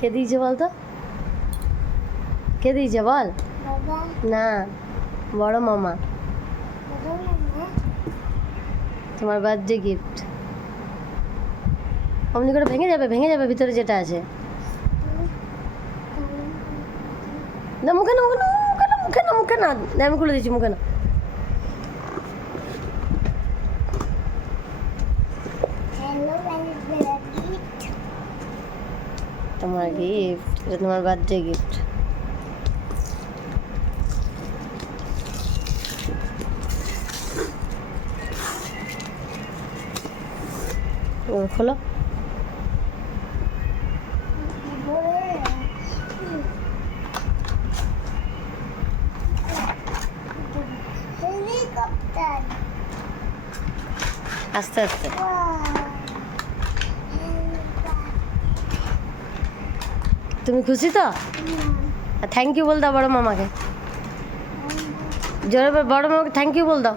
কে দিয়েছে বল তো? কে দিয়েছে বল? না, বড় মামা। তোমার বার্থডে গিফট। অমনি করে ভেঙে যাবে ভিতরে যেটা আছে। না মুখে না, মুখে না, আমি খুলে দিচ্ছি, মুখে না। তোমার গিফট, এটা তোমার বার্থডে গিফট। খোলো। আস্তে আস্তে। তুমি খুশি তো? থ্যাংক ইউ বল দাও বড় মামাকে। জোরে বড় মামাকে থ্যাংক ইউ বল দাও।